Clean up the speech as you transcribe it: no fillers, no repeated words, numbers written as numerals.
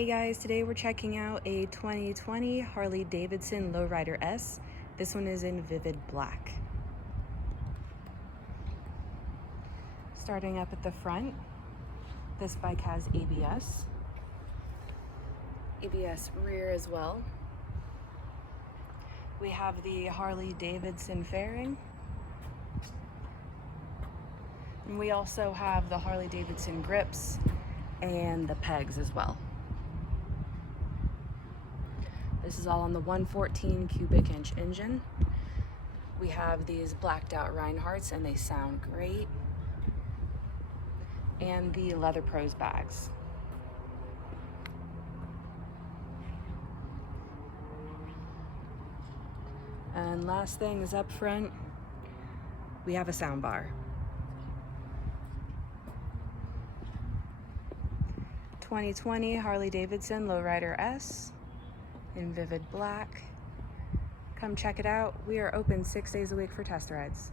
Hey guys, today we're checking out a 2020 Harley-Davidson Low Rider S. This one is in vivid black. Starting up at the front, this bike has ABS rear as well. We have the Harley-Davidson fairing. And we also have the Harley-Davidson grips and the pegs as well. This is all on the 114 cubic inch engine. We have these blacked out Reinhardts and they sound great. And the Leather Pros bags. And last thing is up front, we have a sound bar. 2020 Harley-Davidson Low Rider S in vivid black. Come check it out. We are open 6 days a week for test rides.